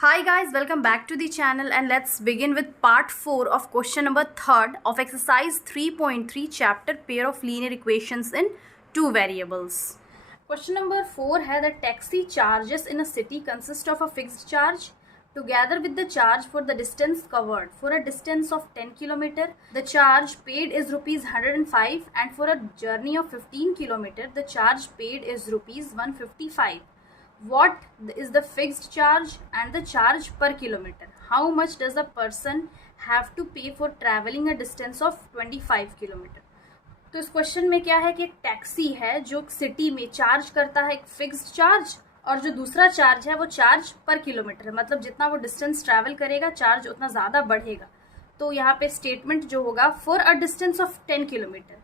Hi guys, welcome back to the channel and let's begin with part 4 of question number 3rd of exercise 3.3 chapter pair of linear equations in two variables. Question number 4 है the taxi charges in a city consist of a fixed charge together with the charge for the distance covered. For a distance of 10 km, the charge paid is rupees 105 and for a journey of 15 km, the charge paid is rupees 155. What is the fixed charge and the charge per kilometer? How much does a person have to pay for traveling a distance of 25 kilometre? तो इस question में क्या है कि एक taxi है जो city में चार्ज करता है एक फिक्स्ड चार्ज और जो दूसरा चार्ज है वो चार्ज पर किलोमीटर है, मतलब जितना वो डिस्टेंस ट्रैवल करेगा चार्ज उतना ज़्यादा बढ़ेगा. तो यहाँ पे स्टेटमेंट जो होगा for a distance of 10 kilometre,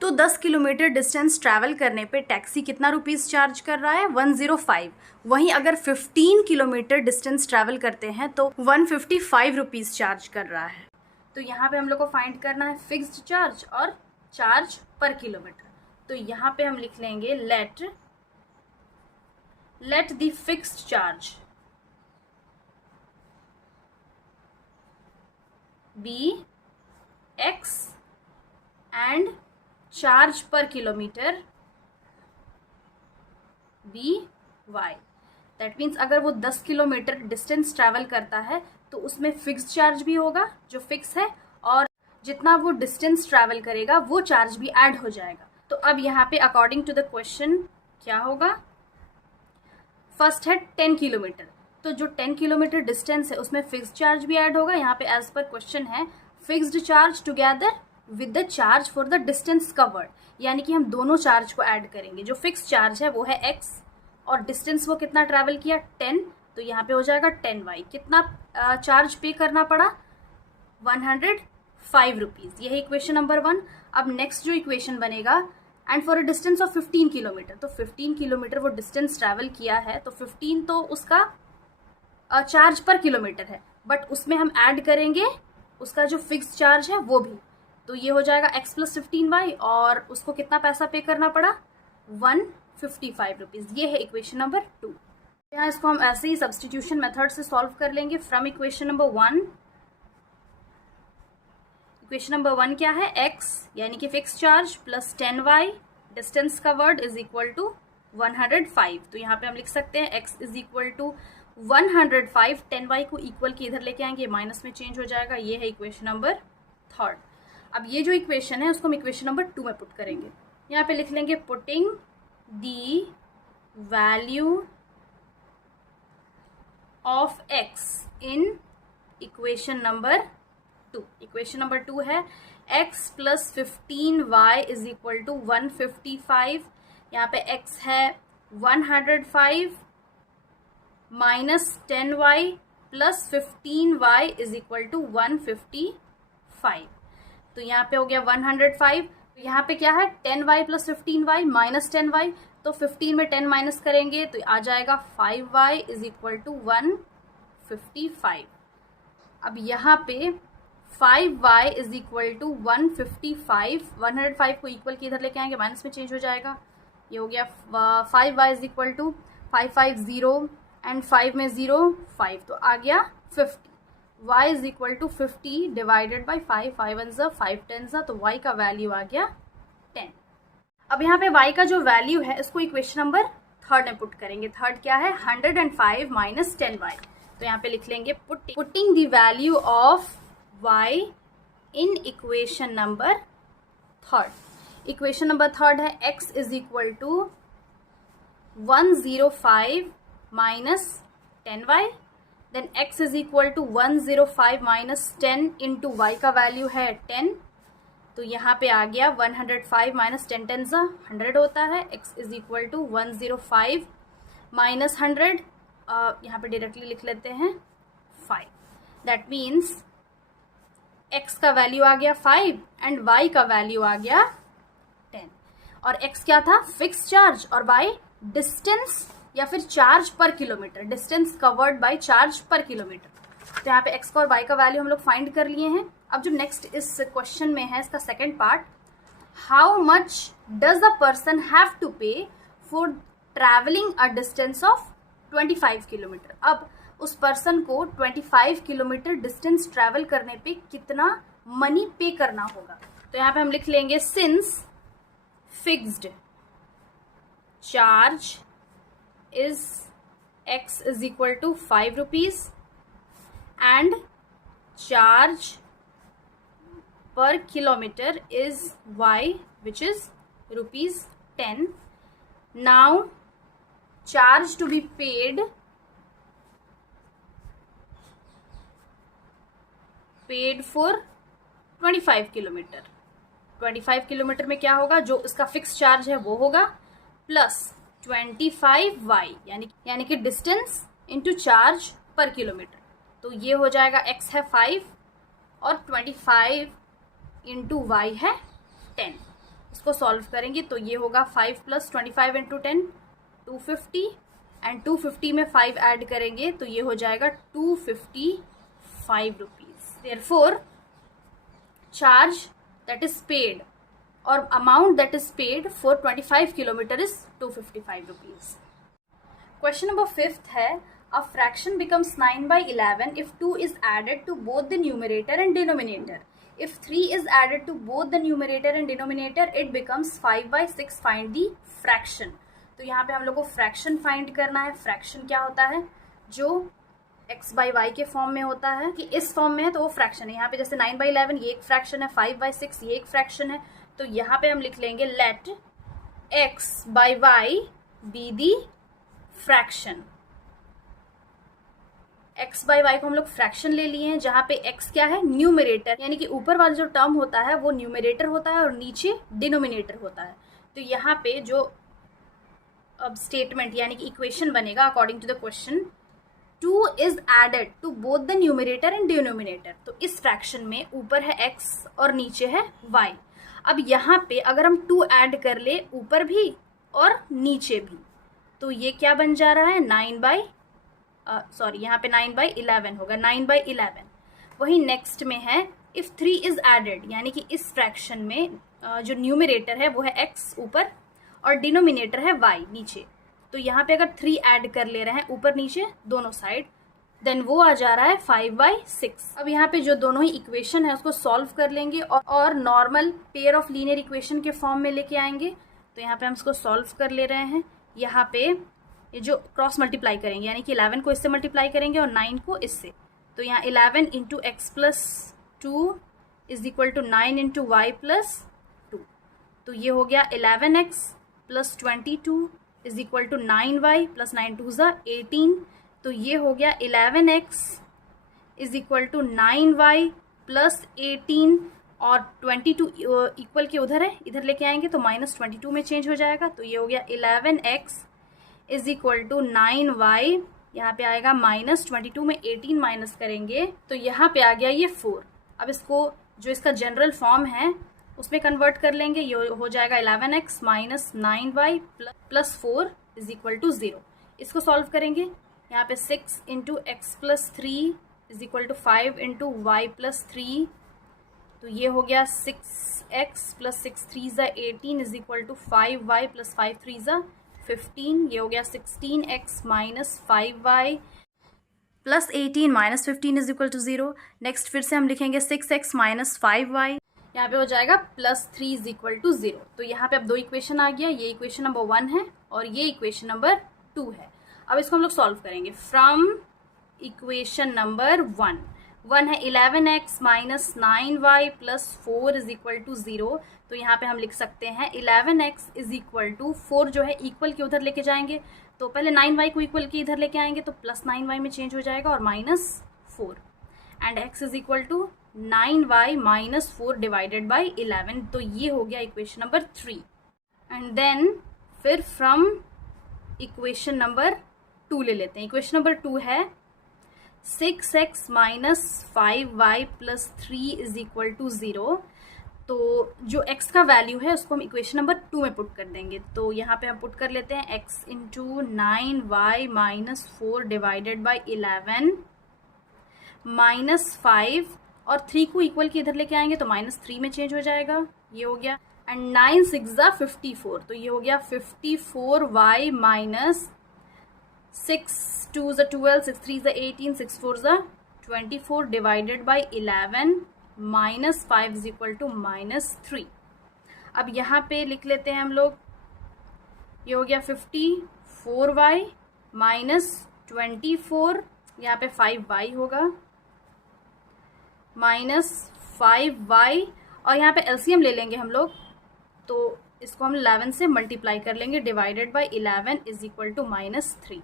तो 10 किलोमीटर डिस्टेंस ट्रैवल करने पे टैक्सी कितना रुपीस चार्ज कर रहा है 105. वहीं अगर 15 किलोमीटर डिस्टेंस ट्रैवल करते हैं तो 155 रुपीस चार्ज कर रहा है. तो यहाँ पे हम लोग को फाइंड करना है फिक्स्ड चार्ज और चार्ज पर किलोमीटर. तो यहाँ पे हम लिख लेंगे let the fixed charge be x and charge per kilometre be Y. That means अगर वो 10 किलोमीटर डिस्टेंस ट्रैवल करता है तो उसमें फिक्स्ड चार्ज भी होगा जो फिक्स है और जितना वो डिस्टेंस ट्रैवल करेगा वो चार्ज भी ऐड हो जाएगा. तो अब यहाँ पे अकॉर्डिंग टू द क्वेश्चन क्या होगा, फर्स्ट है 10 किलोमीटर, तो जो 10 किलोमीटर डिस्टेंस है उसमें फिक्स्ड चार्ज भी ऐड होगा. यहाँ पे एज पर क्वेश्चन है fixed charge together with the charge for the distance covered, यानी कि हम दोनों चार्ज को ऐड करेंगे. जो फिक्स चार्ज है वो है x और डिस्टेंस वो कितना ट्रैवल किया 10, तो यहाँ पे हो जाएगा 10y. कितना चार्ज पे करना पड़ा 105 रुपीज़. यही इक्वेशन नंबर 1. अब नेक्स्ट जो इक्वेशन बनेगा and for a distance of 15 kilometre, तो 15 किलोमीटर वो डिस्टेंस ट्रैवल किया है तो 15 तो उसका चार्ज पर किलोमीटर है, बट उसमें हम ऐड करेंगे उसका जो फिक्स चार्ज है वो भी. तो ये हो जाएगा x प्लस 15y और उसको कितना पैसा पे करना पड़ा 155 रुपीज़. ये है इक्वेशन नंबर 2. यहाँ इसको हम ऐसे ही सब्स्टिट्यूशन मेथड से सॉल्व कर लेंगे from equation number 1. Equation number 1 क्या है, x यानी कि fix charge plus 10y distance covered is equal to 105. तो यहाँ पे हम लिख सकते हैं x is equal to 105. 10y को इक्वल के इधर लेके आएंगे माइनस में चेंज हो जाएगा. ये है इक्वेशन नंबर 3. अब ये जो इक्वेशन है उसको हम इक्वेशन नंबर 2 में पुट करेंगे. यहाँ पे लिख लेंगे putting the value of x in equation number 2. Equation number 2 है x plus 15y is equal to 155. यहाँ पे x है 105 minus 10y plus 15y is equal to 155. तो यहाँ पे हो गया 105. तो यहाँ पे क्या है 10y plus 15y minus 10y, तो 15 में 10 माइनस करेंगे तो आ जाएगा 5y इज इक्वल टू 155. अब यहाँ पे 5y इज इक्वल टू 155. 105 को इक्वल के इधर लेके आएंगे माइनस में चेंज हो जाएगा. ये हो गया 5y is equal to 550 and 5 में 0 5, तो आ गया 50. y is equal to 50 divided by 5. 5 1 ज़ा 5 10 ज़ा, तो y का वैल्यू आ गया 10. अब यहाँ पे y का जो वैल्यू है इसको इक्वेशन नंबर 3 में पुट करेंगे. 3 क्या है 105 माइनस 10y. तो यहाँ पे लिख लेंगे putting the value of y in equation number 3. Equation number 3 है x is equal to 105 minus 10y. देन x is equal to 105 minus 10 into y का वैल्यू है 10. तो यहाँ पे आ गया 105 माइनस 10 10 ज़ा 100 होता है. x is equal to 105 minus 100, यहाँ पे डायरेक्टली लिख लेते हैं 5. दैट मीन्स x का वैल्यू आ गया 5 एंड y का वैल्यू आ गया 10. और x क्या था फिक्स चार्ज और y डिस्टेंस या फिर charge per kilometer, distance covered by charge per kilometre. तो यहाँ पे x का और y का वैल्यू हम लोग फाइंड कर लिए हैं. अब जो नेक्स्ट इस क्वेश्चन में है इसका second part, how much does the person have to pay for travelling a distance of 25 kilometre. अब उस पर्सन को 25 किलोमीटर डिस्टेंस ट्रैवल करने पे कितना मनी पे करना होगा। तो यहाँ पे हम लिख लेंगे since fixed charge is x is equal to 5 rupees and charge per kilometer is y, which is rupees 10. Now charge to be paid for 25 kilometre. 25 kilometre में क्या होगा, जो इसका फिक्स चार्ज है वो होगा प्लस 25y यानी कि distance into charge per kilometre. तो ये हो जाएगा x है 5 और 25 इंटू वाई है 10। इसको सॉल्व करेंगे तो ये होगा 5 प्लस 25 इंटू 10 250 एंड 250 में 5 ऐड करेंगे तो ये हो जाएगा 255 rupees. Therefore charge that is paid और amount that is paid for 25 kilometre is 255 rupees. Question number 5 है a fraction becomes 9/11 if 2 is added to both the numerator and denominator. If 3 is added to both the numerator and denominator, it becomes 5/6. Find the fraction. तो यहाँ पे हम लोग को fraction find करना है। Fraction क्या होता है, जो x बाई वाई के फॉर्म में होता है कि इस फॉर्म में है तो वो फ्रैक्शन है। यहाँ पे जैसे 9/11 ये एक फ्रैक्शन है, 5/6 ये एक फ्रैक्शन है। तो यहाँ पे हम लिख लेंगे let x by y be the fraction. x by y को हम लोग फ्रैक्शन ले लिए हैं, जहाँ पे x क्या है, न्यूमरेटर, यानी कि ऊपर वाला जो टर्म होता है वो न्यूमरेटर होता है और नीचे डिनोमिनेटर होता है। तो यहाँ पे जो अब स्टेटमेंट यानी कि इक्वेशन बनेगा according to the question, 2 is added to both the numerator and denominator. तो इस फ्रैक्शन में ऊपर है x और नीचे है y। अब यहाँ पे अगर हम 2 ऐड कर ले ऊपर भी और नीचे भी तो ये क्या बन जा रहा है, 9/11 होगा, 9/11। वही नेक्स्ट में है इफ 3 इज एडेड, यानी कि इस फ्रैक्शन में जो न्यूमरेटर है वो है x ऊपर और डिनोमिनेटर है y नीचे। तो यहाँ पे अगर 3 ऐड कर ले रहे हैं ऊपर नीचे दोनों साइड, देन वो आ जा रहा है 5/6। अब यहाँ पे जो दोनों ही इक्वेशन है उसको सॉल्व कर लेंगे और normal pair of linear equation के फॉर्म में लेके आएंगे। तो यहाँ पे हम इसको सॉल्व कर ले रहे हैं। यहाँ पे ये जो क्रॉस मल्टीप्लाई करेंगे यानी कि 11 को इससे मल्टीप्लाई करेंगे और 9 को इससे। तो यहाँ 11 into x plus 2 is equal to 9 into y plus 2। तो ये हो गया 11x plus 22 is equal to 9y plus 9 2 ज़ा 18। तो ये हो गया 11x is equal to 9y plus 18 और 22 इक्वल के उधर है, इधर लेके आएंगे तो -22 में चेंज हो जाएगा। तो ये हो गया 11x is equal to 9y, यहाँ पे आएगा -22 में 18 माइनस करेंगे तो यहाँ पे आ गया ये 4। अब इसको जो इसका जनरल फॉर्म है उसमें कन्वर्ट कर लेंगे, ये हो जाएगा 11x minus 9y plus 4 is equal to 0। इसको सॉल्व करेंगे, यहाँ पे 6 into x plus 3 is equal to 5 into y plus 3। तो ये हो गया 6x प्लस 6 3 ज़ा 18 is equal to 5y plus 5 3 ज़ा 15। ये हो गया 16x minus 5y plus 18 minus 15 is equal to 0। Next फिर से हम लिखेंगे 6x माइनस 5y, यहाँ पे हो जाएगा प्लस 3 इज इक्वल टू 0। तो यहाँ पे अब दो इक्वेशन आ गया, ये इक्वेशन नंबर 1 है और ये इक्वेशन नंबर 2 है। अब इसको हम लोग सॉल्व करेंगे फ्रॉम इक्वेशन नंबर 1 है 11x minus 9y plus 4 is equal to 0। तो यहाँ पे हम लिख सकते हैं 11x इज इक्वल टू 4 जो है इक्वल के उधर लेके जाएंगे, तो पहले 9y को इक्वल के इधर लेके आएंगे तो प्लस 9y में चेंज हो जाएगा और -4 and x is equal to 9y minus 4 divided by 11। तो ये हो गया इक्वेशन नंबर 3। एंड देन फिर फ्रॉम इक्वेशन नंबर 2 ले लेते हैं। इक्वेशन नंबर 2 है 6x minus 5y plus 3 is equal to 0। तो जो x का वैल्यू है उसको हम इक्वेशन नंबर 2 में पुट कर देंगे। तो यहाँ पे हम पुट कर लेते हैं x into 9y minus 4 divided by 11 minus 5 और 3 को इक्वल के इधर लेके आएंगे तो -3 में चेंज हो जाएगा, ये हो गया एंड 9 6 ज़ा 54। तो ये हो गया 54y minus 6 2 is 12, 6 3 is 18, 6 4 is 24 divided by 11 minus 5 is equal to -3। अब यहाँ पे लिख लेते हैं हम लोग, ये हो गया 54y माइनस 24, यहाँ पे 5y होगा माइनस 5y, और यहाँ पे एलसीएम ले लेंगे हम लोग, तो इसको हम 11 से मल्टीप्लाई कर लेंगे, divided by 11 is equal to -3।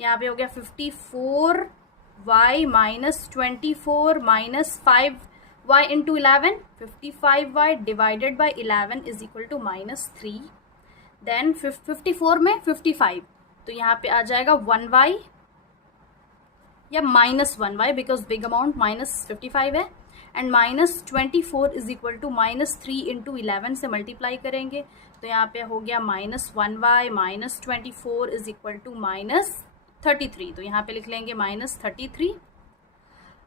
यहाँ पे हो गया 54y minus 24 minus 5y into 11, 55y divided by 11 is equal to -3। Then 54 में 55, तो यहाँ पे आ जाएगा 1y या -1y, बिकॉज बिग अमाउंट -55 है, and -24 is equal to -3 into 11 से मल्टीप्लाई करेंगे, तो यहाँ पे हो गया -1y minus 24 is equal to -33, तो यहाँ पे लिख लेंगे -33।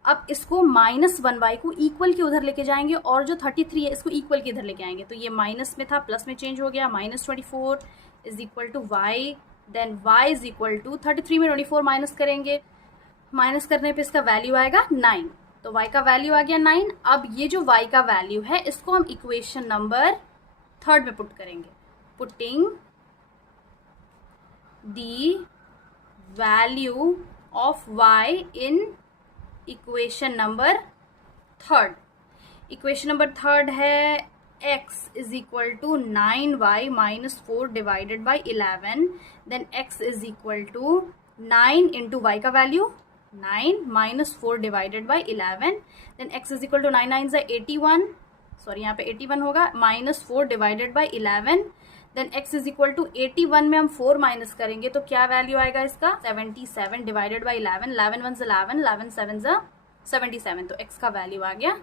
अब इसको -1y को इक्वल के उधर लेके जाएंगे, और जो 33 है इसको इक्वल के इधर लेके आएंगे, तो ये माइनस में था प्लस में चेंज हो गया, -24 is equal to y, then y is equal to 33 में 24 माइनस करेंगे, माइनस करने पे इसका वैल्यू आएगा 9, तो y का वैल्यू आ गया 9। अब ये जो y का वैल्यू है इसको हम इक्वेशन नंबर 3 में पुट करेंगे, putting the value of y in equation number 3। Equation number 3 है x is equal to 9y minus 4 divided by 11, then x is equal to 9 into y का value 9 minus 4 divided by 11, then x is equal to 9 9 से 81, sorry यहाँ पे 81 होगा, minus 4 divided by 11, then x is equal to 81 में हम 4 minus करेंगे तो क्या वैल्यू आएगा इसका 77 डिवाइडेड बाई 11, 11 1 से 11, 11 7 से 77, तो x का वैल्यू आ गया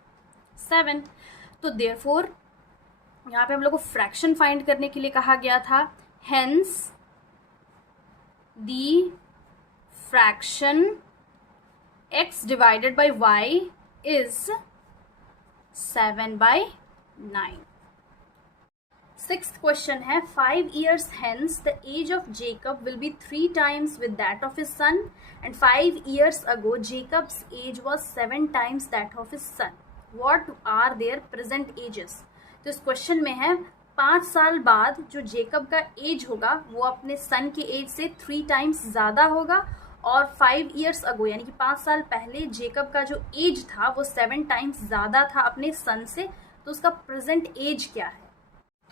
7। तो देयरफॉर यहाँ पे हम लोग को फ्रैक्शन फाइंड करने के लिए कहा गया था, hence the fraction x divided by y is 7/9। Sixth question है, 5 years hence the age of Jacob will be 3 times with that of his son, and 5 years ago Jacob's age was 7 times that of his son. What are their present ages? तो इस question में है 5 साल बाद जो Jacob का as होगा वो अपने सन के एज से 3 टाइम्स ज़्यादा होगा, और 5 years ago यानी कि 5 साल पहले जेकब का जो एज था वो 7 टाइम्स ज़्यादा था अपने सन से, तो उसका प्रेजेंट एज क्या है।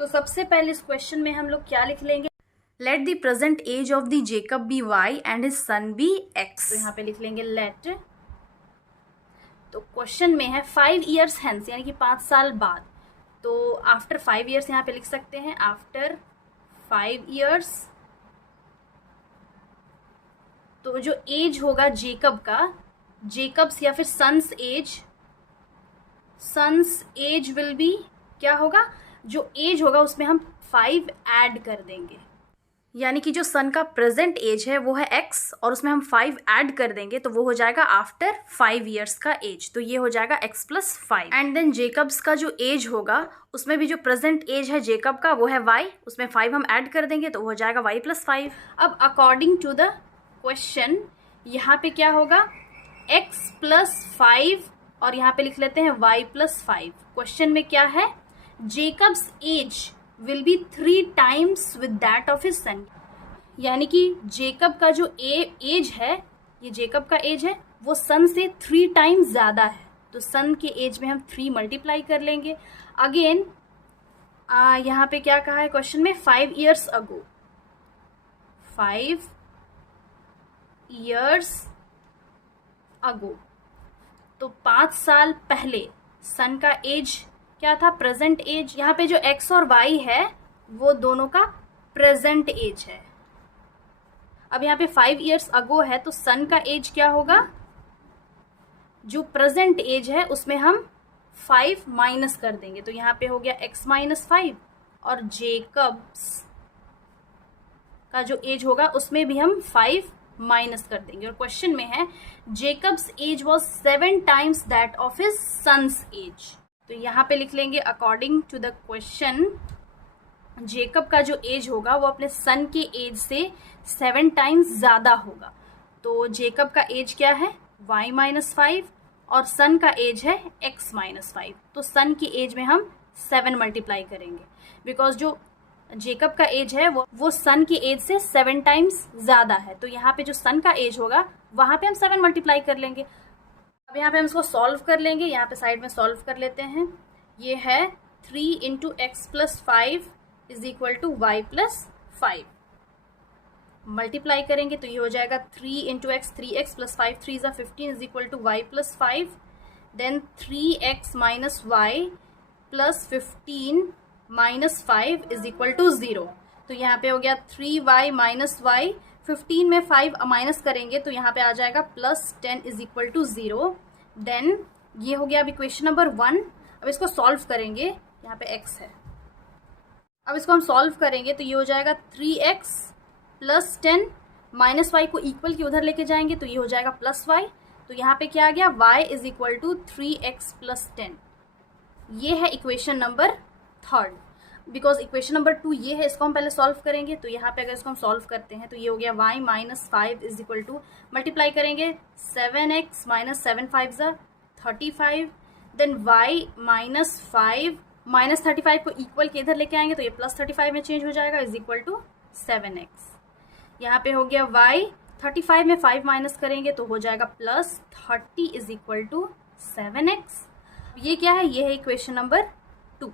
तो सबसे पहले इस क्वेश्चन में हम लोग क्या लिख लेंगे, let the present age of the Jacob be y and his son be x, तो यहाँ पे लिख लेंगे लेट। तो क्वेश्चन में है 5 years hence यानी कि 5 साल बाद, तो आफ्टर 5 years यहाँ पे लिख सकते हैं, आफ्टर 5 years तो जो एज होगा जेकब का, जेकब्स या फिर सन्स एज विल बी क्या होगा, जो एज होगा उसमें हम 5 ऐड कर देंगे, यानी कि जो सन का प्रेजेंट एज है वो है x और उसमें हम 5 ऐड कर देंगे तो वो हो जाएगा आफ्टर 5 years का एज, तो ये हो जाएगा x + 5। एंड देन जेकब्स का जो एज होगा उसमें भी जो प्रेजेंट एज है जेकब का वो है y, उसमें 5 हम ऐड कर देंगे तो हो जाएगा y + 5। अब अकॉर्डिंग टू द क्वेश्चन यहाँ पे क्या होगा, x + 5 और यहाँ पे लिख लेते हैं y + 5। क्वेश्चन में क्या है, Jacob's age will be 3 times with that of his son, यानी कि जेकब का जो एज है, ये जेकब का एज है वो सन से 3 टाइम्स ज़्यादा है, तो सन के एज में हम 3 मल्टीप्लाई कर लेंगे। अगेन यहाँ पे क्या कहा है क्वेश्चन में, 5 years अगो, 5 years अगो, तो 5 साल पहले सन का एज क्या था, प्रेजेंट एज। यहाँ पे जो x और y है वो दोनों का प्रेजेंट एज है। अब यहाँ पे 5 years अगो है तो सन का एज क्या होगा, जो प्रेजेंट एज है उसमें हम 5 माइनस कर देंगे, तो यहाँ पे हो गया x - 5, और जेकब्स का जो एज होगा उसमें भी हम 5 माइनस कर देंगे। और क्वेश्चन में है Jacob's age was 7 times that of his son's age, तो यहाँ पे लिख लेंगे according to the question Jacob का जो एज होगा वो अपने सन के एज से 7 टाइम्स ज़्यादा होगा। तो जेकब का एज क्या है y-5 और सन का एज है x-5। तो सन की एज में हम 7 मल्टीप्लाई करेंगे, बिकॉज जो जेकब का एज है वो सन की एज से 7 टाइम्स ज़्यादा है। तो यहाँ पे जो सन का एज होगा वहाँ पे हम 7 मल्टीप्लाई कर लेंगे। अब यहाँ पे हम इसको सॉल्व कर लेंगे, यहाँ पे साइड में सॉल्व कर लेते हैं। ये है 3 into x plus 5 is equal to y plus 5। Multiply करेंगे तो ये हो जाएगा 3 इंटू एक्स 3x प्लस 5 3 ज़ा 15 is equal to y plus 5। Then 3x minus y plus 15 minus 5 is equal to 0। तो यहाँ पे हो गया 3y माइनस वाई, 15 में 5 माइनस करेंगे तो यहाँ पे आ जाएगा plus 10 is equal to 0। Then ये हो गया अब इक्वेशन नंबर 1। अब इसको सॉल्व करेंगे, यहाँ पे x है। अब इसको हम सॉल्व करेंगे तो ये हो जाएगा 3x प्लस 10 माइनस वाई को इक्वल के उधर लेके जाएंगे तो ये हो जाएगा प्लस वाई। तो यहाँ पे क्या आ गया y is equal to 3x plus 10। ये है equation number 3। Because equation number 2 ये है, इसको हम पहले सॉल्व करेंगे। तो यहाँ पे अगर इसको हम सॉल्व करते हैं तो ये हो गया y minus 5 is equal to, multiply करेंगे 7x माइनस 7 5 ज़ा 35। देन y माइनस 5 माइनस 35 को इक्वल के इधर लेके आएंगे तो ये प्लस 35 में चेंज हो जाएगा इज इक्वल टू 7x। यहाँ पे हो गया y, 35 में 5 माइनस करेंगे तो हो जाएगा plus 30 is equal to 7x। ये क्या है, ये है इक्वेशन नंबर 2।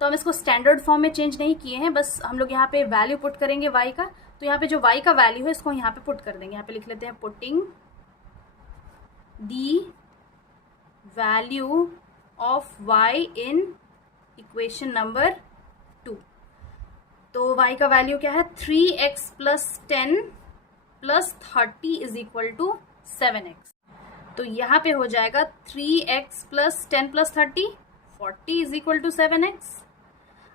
तो हम इसको स्टैंडर्ड फॉर्म में चेंज नहीं किए हैं, बस हम लोग यहाँ पे वैल्यू पुट करेंगे y का। तो यहाँ पे जो y का वैल्यू है इसको यहाँ पे पुट कर देंगे। यहाँ पे लिख लेते हैं putting the value of y in equation number 2। तो y का वैल्यू क्या है 3x plus 10 plus 30 is equal to 7x। तो यहाँ पे हो जाएगा 3x plus 10 plus 30 40 is equal to 7x।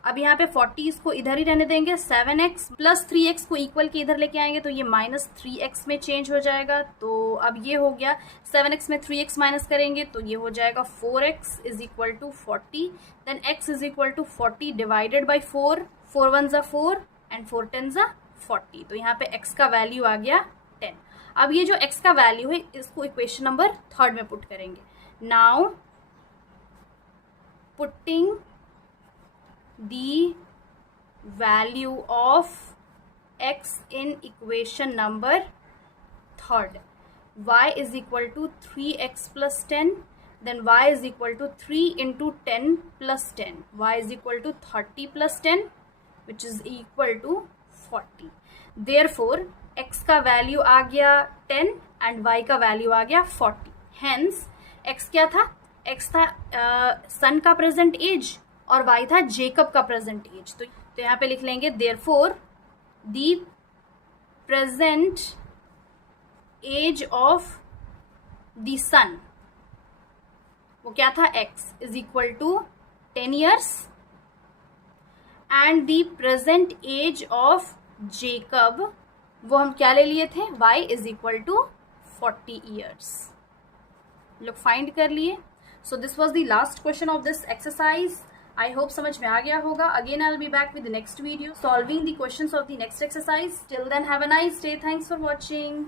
अब यहाँ पे 40 इसको इधर ही रहने देंगे, 7x प्लस 3x को इक्वल के इधर लेके आएंगे तो ये माइनस 3x में चेंज हो जाएगा। तो अब ये हो गया 7x में 3x माइनस करेंगे तो ये हो जाएगा 4x is equal to 40। Then x is equal to 40 divided by 4, 4 1 ज़ा 4 एंड 4 10 ज़ा 40। तो यहाँ पे x का वैल्यू आ गया 10। अब ये जो x का वैल्यू है इसको इक्वेशन नंबर 3 में पुट करेंगे। Now putting the value of x in equation number 3, y is equal to 3x plus 10, then y is equal to 3 into 10 plus 10, y is equal to 30 plus 10 which is equal to 40। therefore x का value आ गया 10 and y का value आ गया 40। hence x क्या था, x था son का प्रेजेंट एज और y था जेकब का प्रेजेंट एज। तो यहाँ पे लिख लेंगे therefore the present age of the son, वो क्या था x is equal to 10 years and the present age of Jacob, वो हम क्या ले लिए थे y is equal to 40 years. लोग फाइंड कर लिए। So this was the last question of this exercise. I hope समझ में आ गया होगा। Again I'll be back with the next video solving the questions of the next exercise. Till then have a nice day. Thanks for watching.